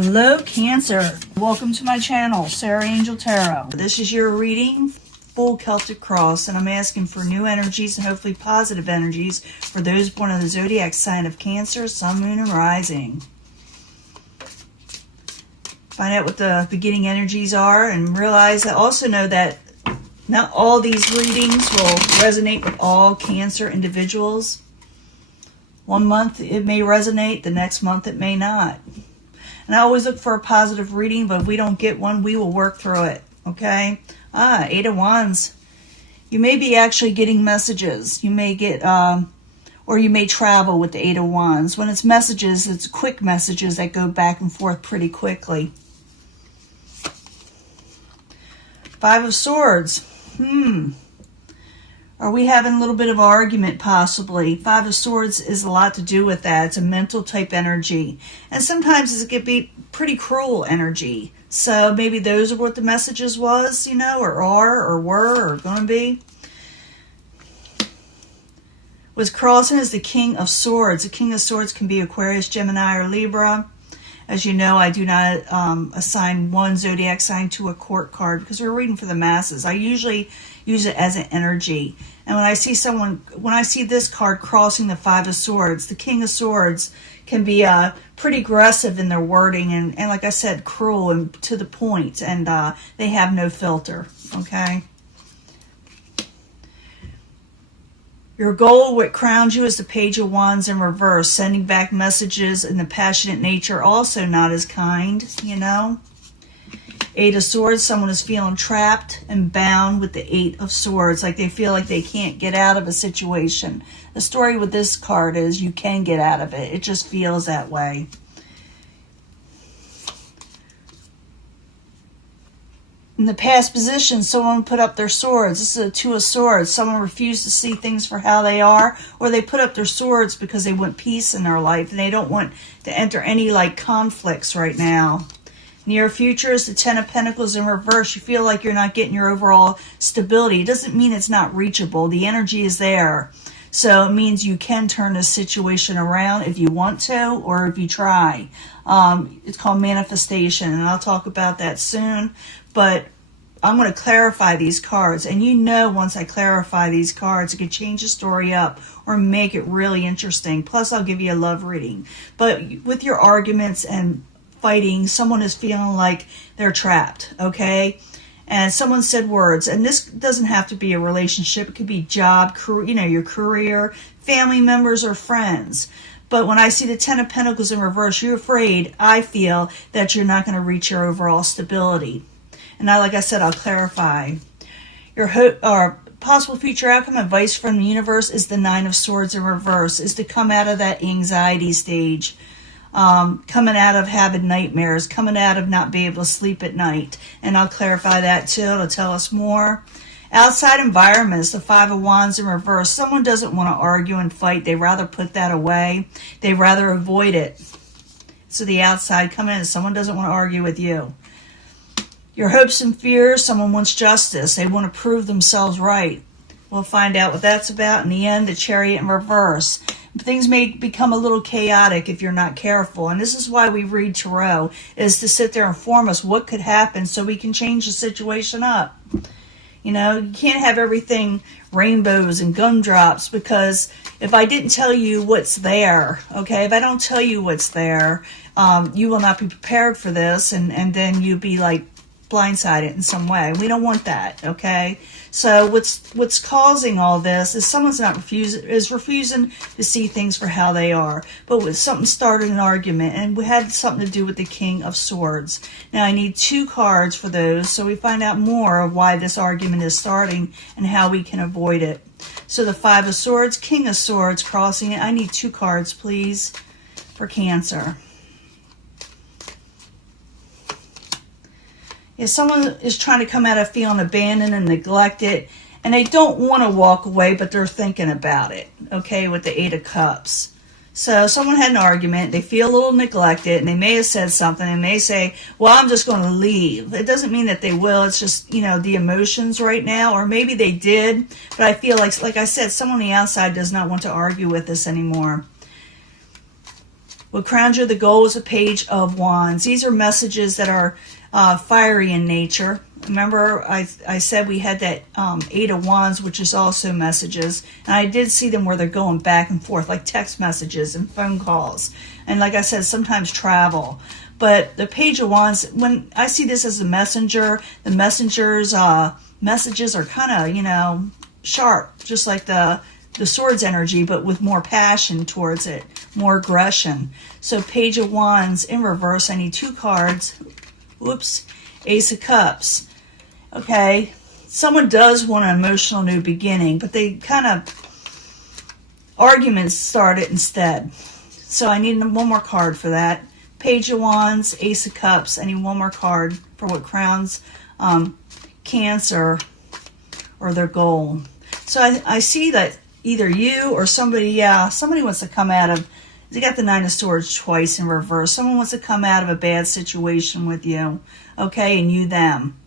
Hello Cancer, welcome to my channel, Sarah Angel Tarot. This is your reading, full Celtic cross, and I'm asking for new energies and hopefully positive energies for those born in the zodiac sign of Cancer, Sun, Moon, and Rising. Find out what the beginning energies are and realize, I also know that not all these readings will resonate with all Cancer individuals. One month it may resonate, the next month it may not. And I always look for a positive reading, but if we don't get one, we will work through it, okay? Eight of Wands. You may be actually getting messages. You may get, or you may travel with the Eight of Wands. When it's messages, it's quick messages that go back and forth pretty quickly. Five of Swords. Are we having a little bit of an argument, possibly? Five of Swords is a lot to do with that. It's a mental type energy. And sometimes it could be pretty cruel energy. So maybe those are what the messages was, you know, or are, or were, or going to be. What's crossing is the King of Swords. The King of Swords can be Aquarius, Gemini, or Libra. As you know, I do not assign one zodiac sign to a court card because we're reading for the masses. I usually use it as an energy. And when I see this card crossing the Five of Swords, the King of Swords can be pretty aggressive in their wording and like I said, cruel and to the point, and they have no filter, okay? Your goal, what crowns you, is the Page of Wands in reverse. Sending back messages in the passionate nature, also not as kind, you know. Eight of Swords, someone is feeling trapped and bound with the Eight of Swords. Like they feel like they can't get out of a situation. The story with this card is you can get out of it. It just feels that way. In the past position, someone put up their swords. This is a Two of Swords. Someone refused to see things for how they are, or they put up their swords because they want peace in their life and they don't want to enter any like conflicts right now. Near future is the Ten of Pentacles in reverse. You feel like you're not getting your overall stability. It doesn't mean it's not reachable. The energy is there. So it means you can turn this situation around if you want to or if you try. It's called manifestation, and I'll talk about that soon. But I'm going to clarify these cards. And you know, once I clarify these cards, it could change the story up or make it really interesting. Plus, I'll give you a love reading. But with your arguments and fighting, someone is feeling like they're trapped, okay? And someone said words. And this doesn't have to be a relationship. It could be job, career, you know, your career, family members, or friends. But when I see the Ten of Pentacles in reverse, you're afraid, I feel, that you're not going to reach your overall stability. And now, like I said, I'll clarify. Your hope or possible future outcome advice from the universe is the Nine of Swords in reverse, is to come out of that anxiety stage, coming out of having nightmares, coming out of not being able to sleep at night. And I'll clarify that too. It'll tell us more. Outside environments, the Five of Wands in reverse. Someone doesn't want to argue and fight. They rather put that away. They rather avoid it. So the outside come in. Someone doesn't want to argue with you. Your hopes and fears, someone wants justice. They want to prove themselves right. We'll find out what that's about. In the end, the Chariot in reverse. Things may become a little chaotic if you're not careful. And this is why we read Tarot, is to sit there and inform us what could happen so we can change the situation up. You know, you can't have everything rainbows and gumdrops, because if I didn't tell you what's there, okay, if I don't tell you what's there, you will not be prepared for this, and then you'll be like blindsided in some way. We don't want that, okay? So what's causing all this is someone's refusing to see things for how they are. But with something started an argument, and we had something to do with the King of Swords. Now I need two cards for those, so we find out more of why this argument is starting and how we can avoid it. So the Five of Swords, King of Swords crossing it. I need two cards, please, for Cancer. If someone is trying to come out of feeling abandoned and neglected, and they don't want to walk away, but they're thinking about it, okay, with the Eight of Cups. So someone had an argument, they feel a little neglected, and they may have said something, and may say, well, I'm just going to leave. It doesn't mean that they will. It's just, you know, the emotions right now, or maybe they did, but I feel like I said, someone on the outside does not want to argue with us anymore. What crowns you the goal is a Page of Wands. These are messages that are fiery in nature. Remember, I said we had that 8 of Wands, which is also messages. And I did see them where they're going back and forth, like text messages and phone calls. And like I said, sometimes travel. But the Page of Wands, when I see this as a messenger, the messenger's messages are kind of, you know, sharp, just like the Swords energy, but with more passion towards it, more aggression. So Page of Wands in reverse, I need 2 cards. Whoops. Ace of Cups. Okay, someone does want an emotional new beginning, but they kind of, arguments started instead. So I need one more card for that. Page of Wands, Ace of Cups. I need one more card for what crowns Cancer or their goal. So I see that either you or somebody, somebody wants to come out of, you got the 9 of Swords twice in reverse. Someone wants to come out of a bad situation with you, okay, and you them.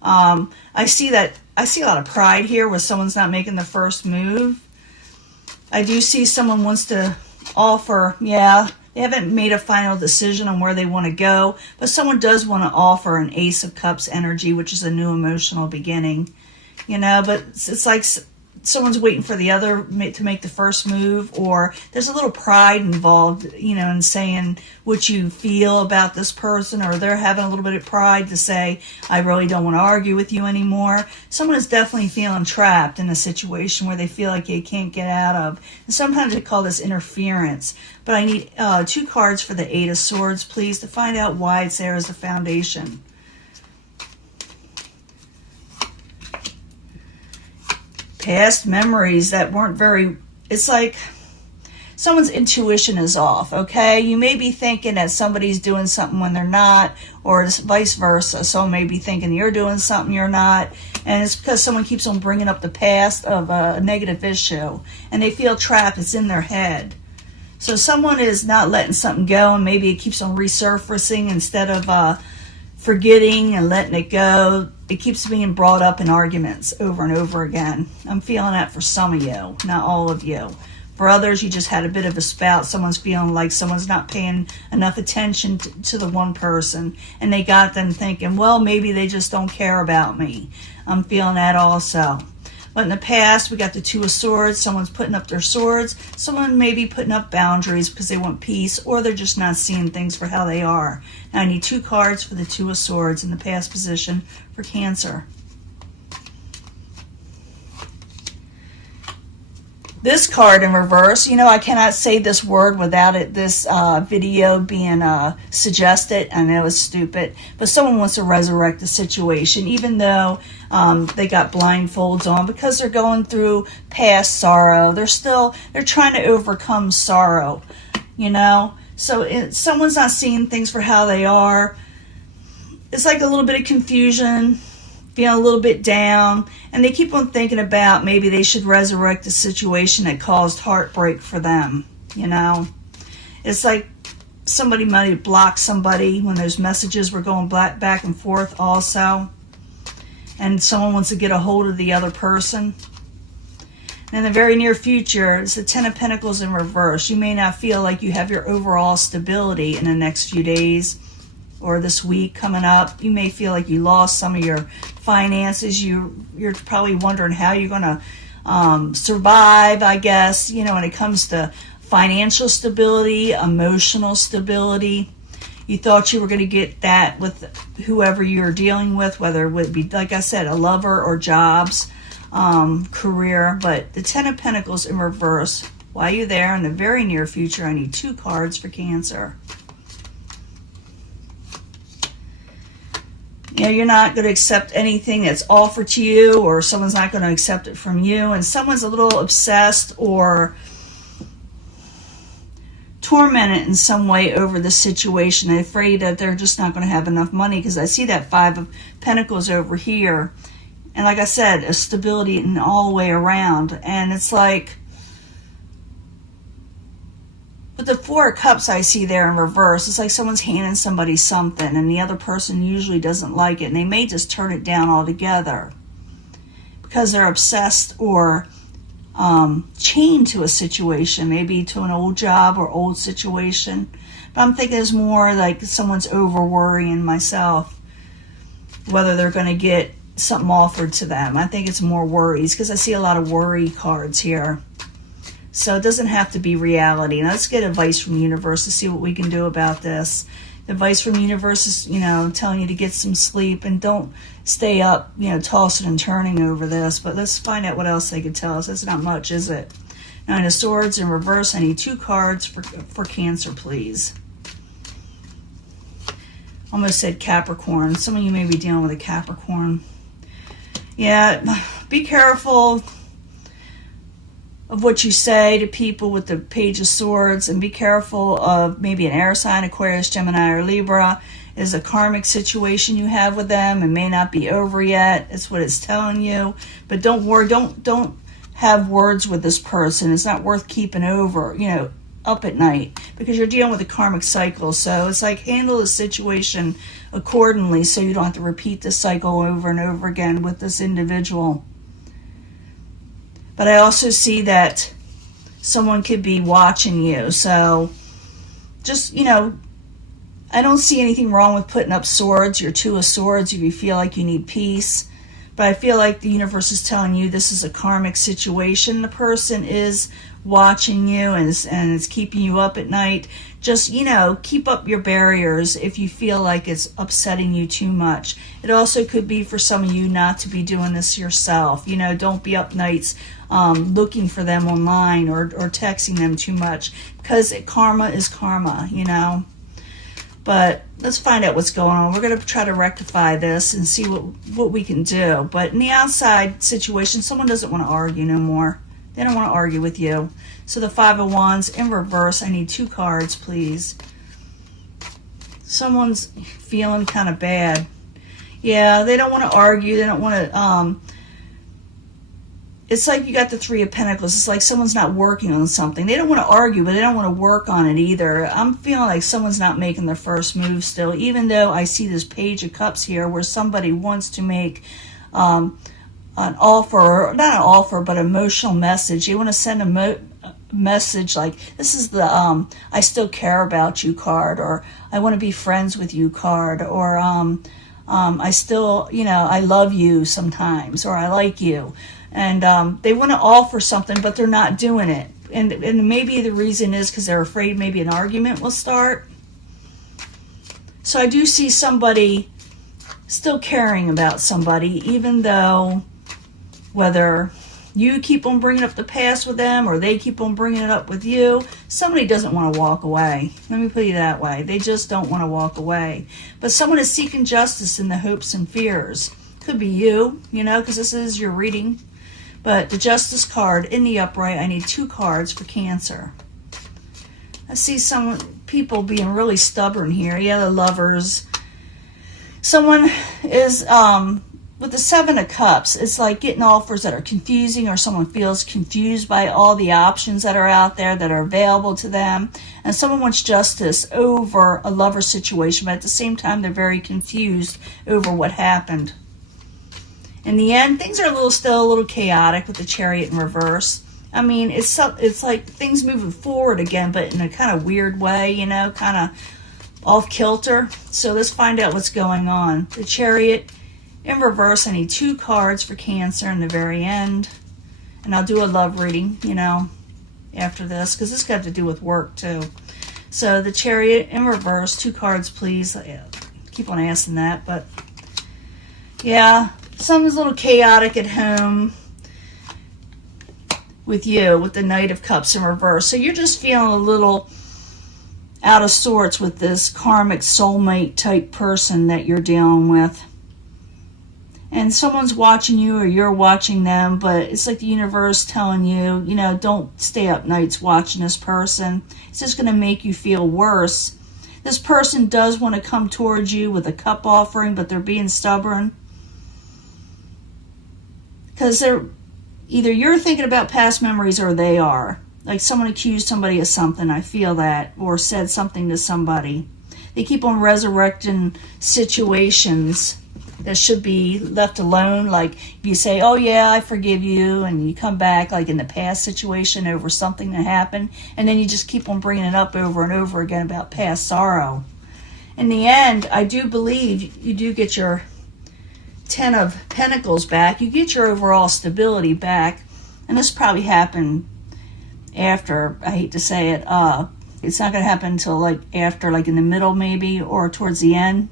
I see a lot of pride here where someone's not making the first move. I do see someone wants to offer, they haven't made a final decision on where they want to go, but someone does want to offer an Ace of Cups energy, which is a new emotional beginning, you know, but it's like someone's waiting for the other to make the first move, or there's a little pride involved, you know, in saying what you feel about this person, or they're having a little bit of pride to say, I really don't want to argue with you anymore. Someone is definitely feeling trapped in a situation where they feel like they can't get out of. And sometimes they call this interference. But I need 2 cards for the 8 of Swords, please, to find out why it's there as a foundation. Past memories that weren't very, it's like someone's intuition is off, okay? You may be thinking that somebody's doing something when they're not, or vice versa. Someone may be thinking you're doing something you're not, and it's because someone keeps on bringing up the past of a negative issue, and they feel trapped. It's in their head. So someone is not letting something go, and maybe it keeps on resurfacing instead of forgetting and letting it go. It keeps being brought up in arguments over and over again. I'm feeling that for some of you, not all of you. For others, you just had a bit of a spout. Someone's feeling like someone's not paying enough attention to the one person, and they got them thinking, well, maybe they just don't care about me. I'm feeling that also. But in the past, we got the 2 of Swords. Someone's putting up their swords. Someone may be putting up boundaries because they want peace, or they're just not seeing things for how they are. Now I need 2 cards for the 2 of Swords in the past position for Cancer. This card in reverse, you know, I cannot say this word without this video being suggested. I know it's stupid, but someone wants to resurrect the situation, even though they got blindfolds on, because they're going through past sorrow. They're trying to overcome sorrow, you know. So someone's not seeing things for how they are. It's like a little bit of confusion, feeling a little bit down, and they keep on thinking about maybe they should resurrect the situation that caused heartbreak for them, you know. It's like somebody might have blocked somebody when those messages were going back and forth also, and someone wants to get a hold of the other person. And in the very near future, it's the 10 of Pentacles in reverse. You may not feel like you have your overall stability in the next few days or this week coming up. You may feel like you lost some of your finances. You're probably wondering how you're going to survive, I guess, you know, when it comes to financial stability, emotional stability. You thought you were going to get that with whoever you're dealing with, whether it would be, like I said, a lover or jobs, career. But the 10 of Pentacles in reverse, while you're there in the very near future, I need 2 cards for Cancer. You know, you're not going to accept anything that's offered to you, or someone's not going to accept it from you, and someone's a little obsessed or tormented in some way over this situation. They're afraid that they're just not going to have enough money, because I see that 5 of Pentacles over here. And like I said, a stability in all the way around. And it's like, but the 4 of Cups I see there in reverse, it's like someone's handing somebody something, and the other person usually doesn't like it, and they may just turn it down altogether because they're obsessed or chained to a situation, maybe to an old job or old situation. But I'm thinking it's more like someone's over worrying myself, whether they're going to get something offered to them. I think it's more worries because I see a lot of worry cards here. So it doesn't have to be reality. Now let's get advice from the universe to see what we can do about this. The advice from the universe is, telling you to get some sleep and don't stay up, tossing and turning over this. But let's find out what else they could tell us. That's not much, is it? Nine of Swords in reverse. I need 2 cards for Cancer, please. Almost said Capricorn. Some of you may be dealing with a Capricorn. Yeah, be careful of what you say to people with the Page of Swords, and be careful of maybe an air sign, Aquarius, Gemini, or Libra. Is a karmic situation you have with them. It may not be over yet. That's what it's telling you. But don't worry. Don't have words with this person. It's not worth keeping over, up at night, because you're dealing with a karmic cycle. So it's like, handle the situation accordingly so you don't have to repeat the cycle over and over again with this individual. But I also see that someone could be watching you. So just, I don't see anything wrong with putting up swords, your 2 of Swords, if you feel like you need peace. But I feel like the universe is telling you this is a karmic situation. The person is watching you and it's keeping you up at night. Just, keep up your barriers if you feel like it's upsetting you too much. It also could be for some of you not to be doing this yourself. Don't be up nights looking for them online or texting them too much, because karma is karma, But let's find out what's going on. We're going to try to rectify this and see what we can do. But in the outside situation, someone doesn't want to argue no more. They don't want to argue with you. So the 5 of Wands in reverse. I need 2 cards, please. Someone's feeling kind of bad. Yeah, they don't want to argue. They don't want to... It's like you got the 3 of Pentacles. It's like someone's not working on something. They don't want to argue, but they don't want to work on it either. I'm feeling like someone's not making their first move still, even though I see this Page of Cups here where somebody wants to make an offer, not an offer, but an emotional message. They want to send a message like, this is the I still care about you card, or I want to be friends with you card, or I still, I love you sometimes, or I like you. And they want to offer something, but they're not doing it. And maybe the reason is because they're afraid maybe an argument will start. So I do see somebody still caring about somebody, even though whether you keep on bringing up the past with them or they keep on bringing it up with you, somebody doesn't want to walk away. Let me put it that way. They just don't want to walk away. But someone is seeking justice in the hopes and fears. Could be you, because this is your reading. But the Justice card in the upright, I need 2 cards for Cancer. I see some people being really stubborn here. Yeah, the Lovers. Someone is, with the 7 of Cups, it's like getting offers that are confusing, or someone feels confused by all the options that are out there that are available to them. And someone wants justice over a lover situation, but at the same time, they're very confused over what happened. In the end, things are still a little chaotic with the Chariot in reverse. I mean, it's like things moving forward again, but in a kind of weird way, kind of off kilter. So let's find out what's going on. The Chariot in reverse. I need 2 cards for Cancer in the very end. And I'll do a love reading, after this, because this got to do with work too. So the Chariot in reverse, 2 cards, please. I keep on asking that, but yeah. Something's a little chaotic at home with you, with the Knight of Cups in reverse. So you're just feeling a little out of sorts with this karmic soulmate type person that you're dealing with. And someone's watching you or you're watching them, but it's like the universe telling you, don't stay up nights watching this person. It's just going to make you feel worse. This person does want to come towards you with a cup offering, but they're being stubborn. Because either you're thinking about past memories or they are. Like someone accused somebody of something, I feel that, or said something to somebody. They keep on resurrecting situations that should be left alone. Like if you say, oh yeah, I forgive you, and you come back like in the past situation over something that happened, and then you just keep on bringing it up over and over again about past sorrow. In the end, I do believe you do get your Ten of Pentacles back. You get your overall stability back, and this probably happened after, I hate to say it, it's not going to happen until like after, like in the middle maybe, or towards the end.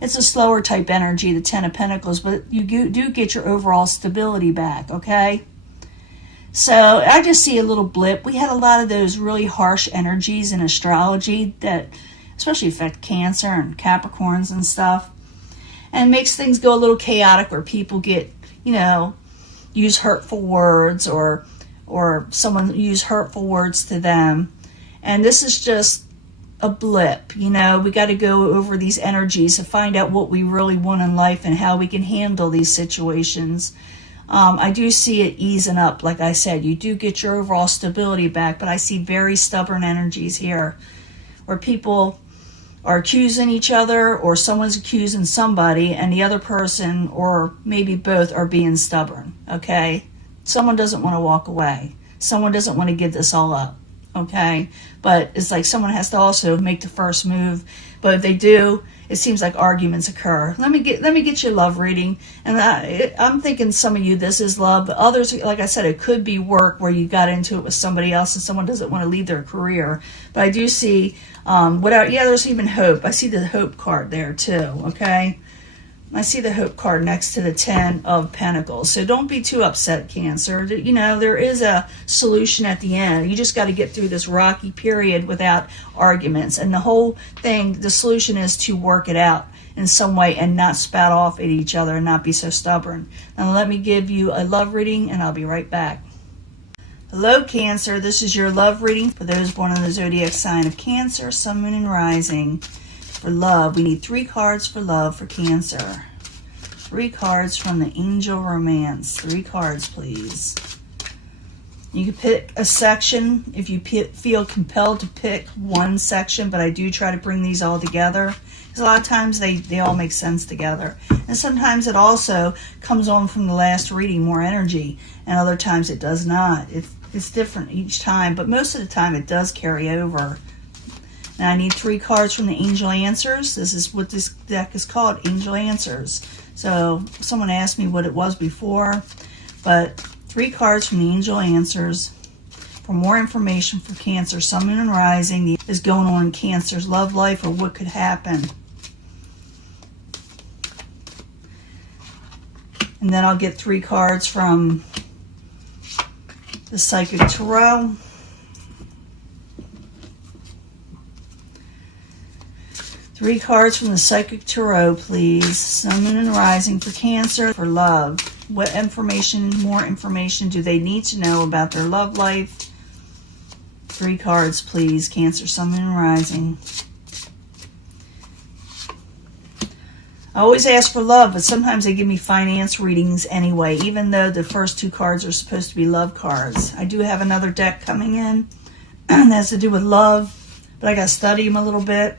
It's a slower type energy, the Ten of Pentacles, but you do get your overall stability back, okay? So I just see a little blip. We had a lot of those really harsh energies in astrology that especially affect Cancer and Capricorns and stuff, and makes things go a little chaotic where people get, use hurtful words, or someone use hurtful words to them. And this is just a blip. We got to go over these energies to find out what we really want in life and how we can handle these situations. I do see it easing up. Like I said, you do get your overall stability back, but I see very stubborn energies here where people are accusing each other, or someone's accusing somebody, and the other person, or maybe both, are being stubborn, okay? Someone doesn't want to walk away. Someone doesn't want to give this all up, okay? But it's like someone has to also make the first move. But if they do, it seems like arguments occur. Let me get you a love reading. And I'm thinking some of you, this is love. But others, like I said, it could be work where you got into it with somebody else and someone doesn't want to leave their career. But I do see, there's even hope. I see the hope card there too, okay? I see the hope card next to the Ten of Pentacles. So don't be too upset, Cancer. There is a solution at the end. You just got to get through this rocky period without arguments. And the whole thing, the solution is to work it out in some way and not spat off at each other and not be so stubborn. Now let me give you a love reading, and I'll be right back. Hello, Cancer. This is your love reading for those born in the zodiac sign of Cancer, Sun, Moon, and Rising. For love, we need 3 cards for love for Cancer. 3 cards from the Angel Romance. 3 cards, please. You can pick a section if you feel compelled to pick one section, but I do try to bring these all together, because a lot of times they all make sense together. And sometimes it also comes on from the last reading more energy, and other times it does not. It's different each time, but most of the time it does carry over. Now I need 3 cards from the Angel Answers. This is what this deck is called, Angel Answers. So someone asked me what it was before, but 3 cards from the Angel Answers for more information for Cancer, Sun, Moon, and Rising is going on in Cancer's love life, or what could happen. And then I'll get 3 cards from the Psychic Tarot. 3 cards from the Psychic Tarot, please. Sun, Moon, and Rising for Cancer, for love. What more information do they need to know about their love life? 3 cards, please. Cancer, Sun, Moon, and Rising. I always ask for love, but sometimes they give me finance readings anyway, even though the first 2 cards are supposed to be love cards. I do have another deck coming in that has to do with love, but I got to study them a little bit.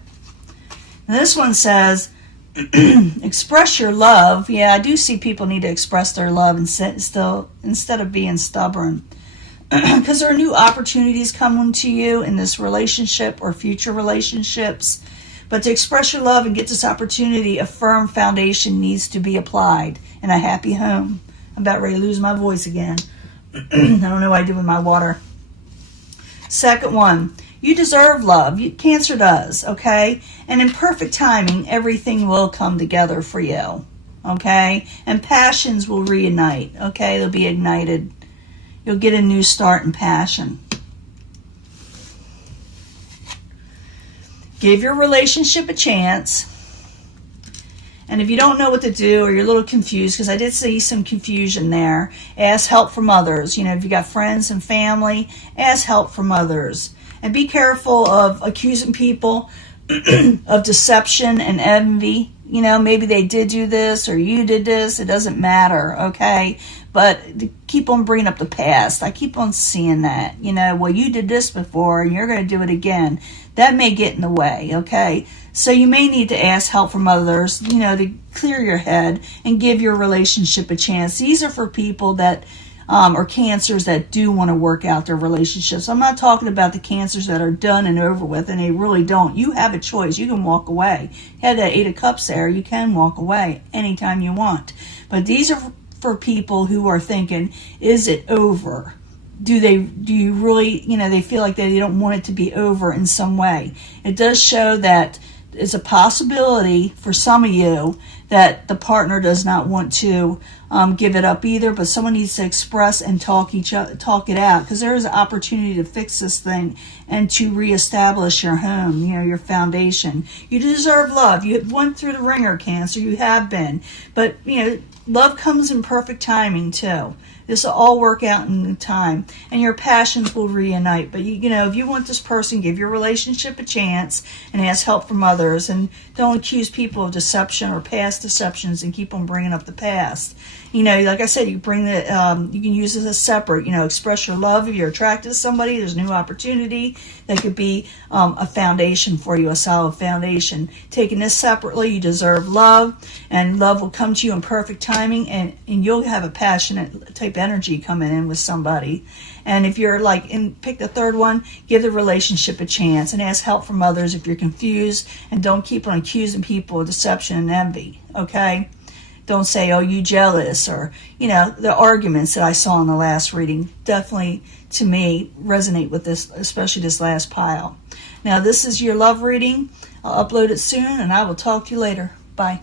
And this one says, express your love. Yeah, I do see people need to express their love instead of being stubborn. Because there are new opportunities coming to you in this relationship or future relationships. But to express your love and get this opportunity, a firm foundation needs to be applied in a happy home. I'm about ready to lose my voice again. I don't know what I do with my water. Second one. You deserve love. Cancer does, okay? And in perfect timing, everything will come together for you, okay? And passions will reunite, okay? They'll be ignited. You'll get a new start in passion. Give your relationship a chance. And if you don't know what to do, or you're a little confused, because I did see some confusion there, ask help from others. If you got friends and family, ask help from others. And be careful of accusing people of deception and envy. Maybe they did do this or you did this. It doesn't matter, okay? But keep on bringing up the past. I keep on seeing that. Well, you did this before and you're going to do it again. That may get in the way, okay? So you may need to ask help from others, to clear your head and give your relationship a chance. These are for people that or cancers that do want to work out their relationships. I'm not talking about the cancers that are done and over with and they really don't. You have a choice. You can walk away. You had that 8 of Cups there. You can walk away anytime you want. But these are for people who are thinking, is it over? Do you really, they feel like they don't want it to be over in some way. It does show that it's a possibility for some of you that the partner does not want to give it up either, but someone needs to express and talk it out, because there is an opportunity to fix this thing and to reestablish your home, your foundation. You deserve love. You went through the ringer, Cancer. You have been, but love comes in perfect timing too. This will all work out in time, and your passions will reunite. But if you want this person, give your relationship a chance and ask help from others, and don't accuse people of deception or past deceptions and keep on bringing up the past. Like I said, you bring you can use it as separate. Express your love if you're attracted to somebody. There's a new opportunity that could be a foundation for you, a solid foundation. Taking this separately, you deserve love, and love will come to you in perfect timing, and you'll have a passionate type energy coming in with somebody. And if you're pick the third one, give the relationship a chance and ask help from others if you're confused, and don't keep on accusing people of deception and envy, okay? Don't say, oh, you jealous, or, the arguments that I saw in the last reading definitely, to me, resonate with this, especially this last pile. Now, this is your love reading. I'll upload it soon, and I will talk to you later. Bye.